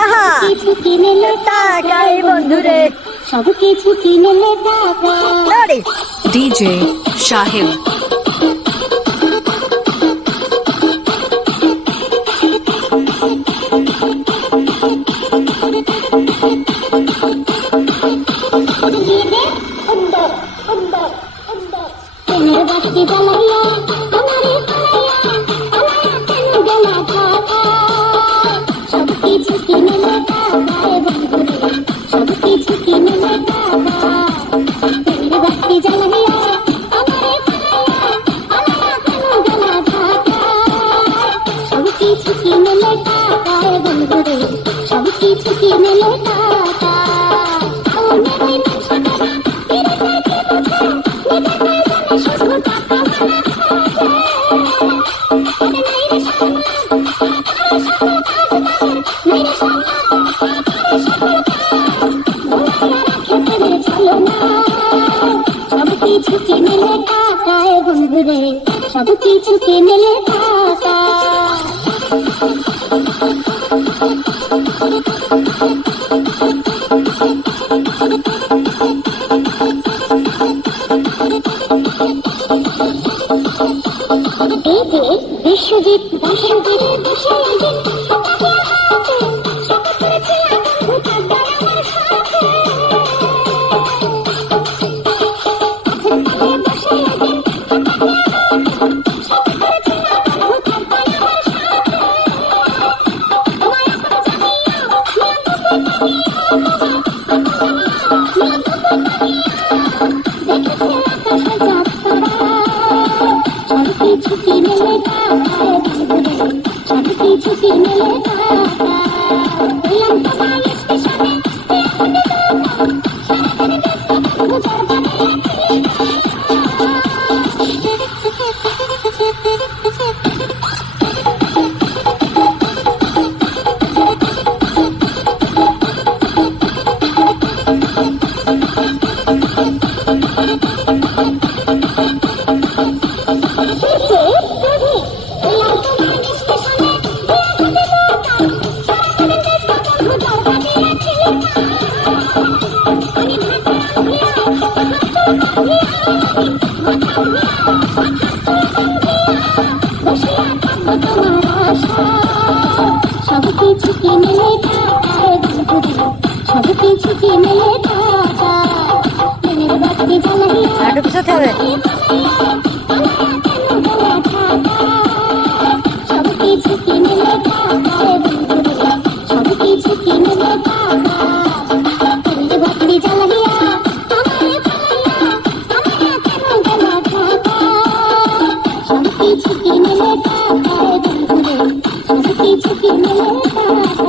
আহা কিছু কিনে নে টাকায় বন্ধুরে সব কিছু কিনে নে টাকা ডিজে শাহিদ সব কিছু কিনে নে টাকা এই যে বিশ্বজিৎ সব কিছু কিনে নে সব কিছু কিনে নে টাকা মনের বাতি জ্বালাইয়া আরেকটু পিছাতে হবে সব কিছু কিনে নে সব কিছু কিনে নে টাকা মনের বাতি জ্বালাইয়া সব কিছু কিনে নে টাকা সব কিছু কিনে নে টাকা